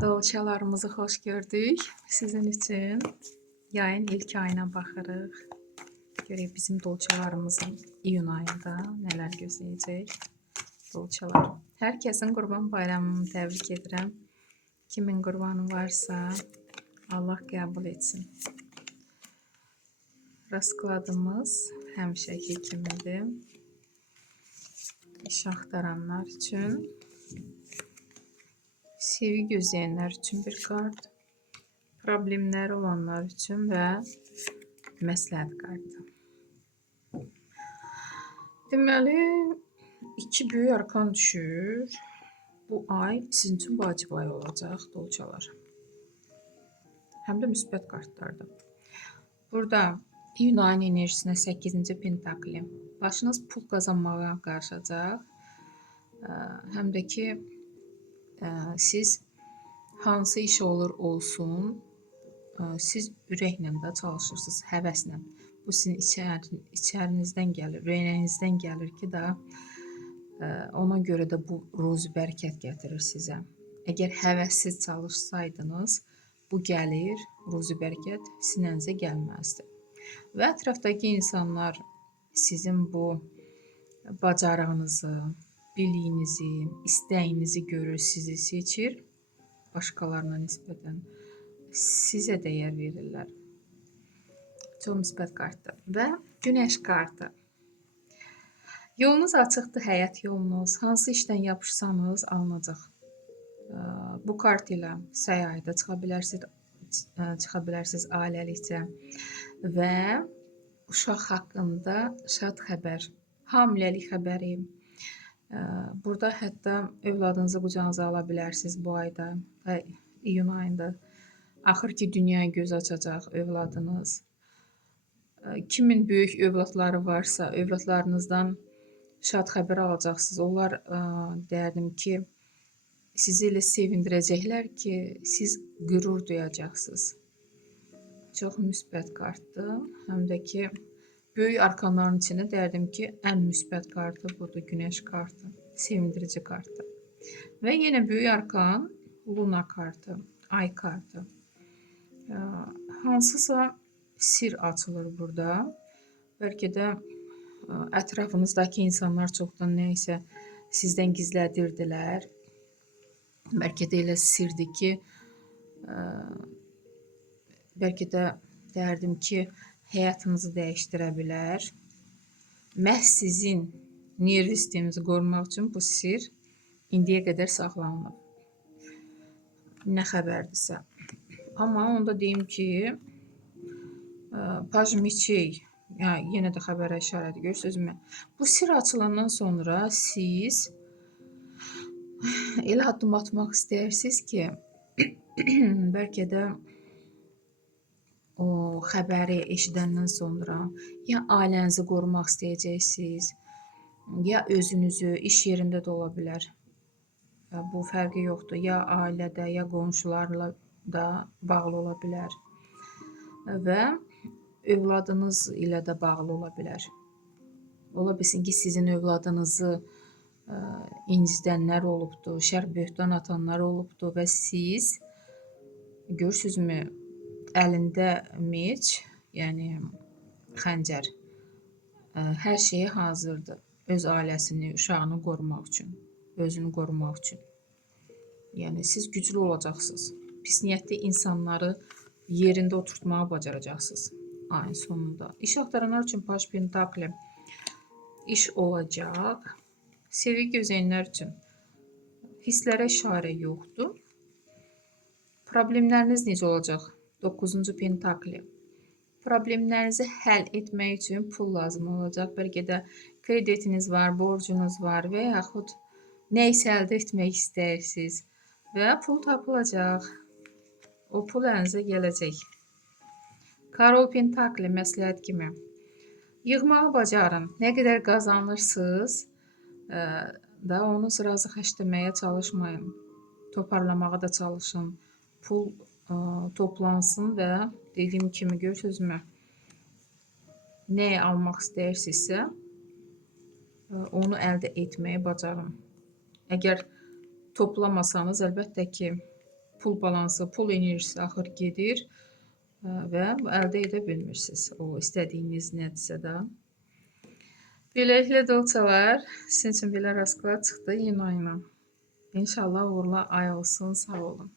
Dolçalarımızı xoş gördük. Sizin üçün yayın ilk ayına baxırıq. Görək bizim dolçalarımızın iyun ayında nələr gözləyəcək. Dolçalar. Hər kəsin Qurban Bayramını təbrik edirəm. Kimin qurbanı varsa Allah qəbul etsin. Raskladımız həmişəki kimidir. İş axtaranlar üçün, sevgi gözləyənlər üçün bir kart, problemləri olanlar üçün və məsləhət kartı. Deməli, iki böyük arkan düşür. Bu ay sizin üçün vacib ay olacaq dolçalar. Həm də müsbət kartlardır. Burada iyun ayının enerjisinə 8-ci pentakli. Başınız pul qazanmağa qarışacaq. Həm də ki, siz hansı iş olur olsun, siz ürəklə də çalışırsınız, həvəslə. Bu sizin içərinizdən gəlir, ürəyinizdən gəlir ki, ona görə də bu ruzi bərəkət gətirir sizə. Əgər həvəssiz çalışsaydınız, bu gəlir, ruzi bərəkət sinənizə gəlməzdi. Və ətrafdakı insanlar sizin bu bacarığınızı, biliyinizi, istəyinizi görür, sizi seçir, başqalarına nisbətən sizə dəyər verirlər. Çox müsbət kartdır. Və günəş kartı. Yolunuz açıqdır, həyat yolunuz. Hansı işdən yapışsanız alınacaq. Bu kart ilə səyahətə çıxa bilərsiniz ailəlikcə və uşaq haqqında şad xəbər, hamiləlik xəbəri. Burada hətta övladınızı qucağınıza ala bilərsiniz bu ayda və iyun ayında. Axır ki, dünyaya göz açacaq övladınız. Kimin böyük övladları varsa, övladlarınızdan şad xəbər alacaqsınız. Onlar deyərdim ki, sizi elə sevindirəcəklər ki, siz qürur duyacaqsınız. Çox müsbət kartdır. Həm də ki, böyük arkanların içində deyərdim ki, ən müsbət kartı budur, günəş kartı, sevindirici kartı. Və yenə böyük arkan, luna kartı, ay kartı. Hansısa sir açılır burada. Bəlkə də ətrafınızdakı insanlar çoxdan nə isə sizdən gizlədirdilər. Bəlkə də elə sirdir ki, bəlkə də deyərdim ki, həyatınızı dəyişdirə bilər. Məhz sizin nervi sisteminizi qorumaq üçün bu sir indiyə qədər saxlanılır. Nə xəbərdirsə. Amma onda deyim ki, Paj Miçey, yenə də xəbərə işarədir, görürsünüzmü? Bu sir açılandan sonra siz elə addım atmaq istəyirsiniz ki, bəlkə də o xəbəri eşidəndən sonra ya ailənizi qorumaq istəyəcəksiniz, ya özünüzü, iş yerində də ola bilər. Bu fərqi yoxdur. Ya ailədə, ya qonşularla da bağlı ola bilər. Və övladınız ilə də bağlı ola bilər. Ola bilsin ki, sizin övladınızı incidənlər olubdur, şər böhtan atanlar olubdur və siz görürsünüzmü, əlində meç, yəni xəncər, hər şeyə hazırdır. Öz ailəsini, uşağını qorumaq üçün, özünü qorumaq üçün. Yəni siz güclü olacaqsınız. Pis niyyətli insanları yerində oturtmağı bacaracaqsınız ayın sonunda. İş axtaranlar üçün Paj Pentakli iş olacaq. Sevgi gözləyənlər üçün hisslərə işarə yoxdur. Problemləriniz necə olacaq? 9-cu Pentakli. Problemlərinizi həll etmək üçün pul lazım olacaq. Bəlkə də kreditiniz var, borcunuz var və yaxud nə isə əldə etmək istəyirsiniz və pul tapılacaq. O pul əlinizə gələcək. Karol Pentakli məsləhət kimi. Yığmağı bacarın. Nə qədər qazanırsınız da onu razı xərcləməyə çalışmayın. Toparlamağa da çalışın. Pul toplansın və dediyim kimi görürsünüzmü? Nəyi almaq istəyirsinizsə, onu əldə etməyi bacarın. Əgər toplamasanız, əlbəttə ki, pul balansı, pul enerjisi axır gedir və əldə edə bilmirsiniz o istədiyiniz nədirsə də. Beləliklə dolçalar, sizin üçün belə rasklad çıxdı yeni ayına. İnşallah uğurlu ay olsun, sağ olun.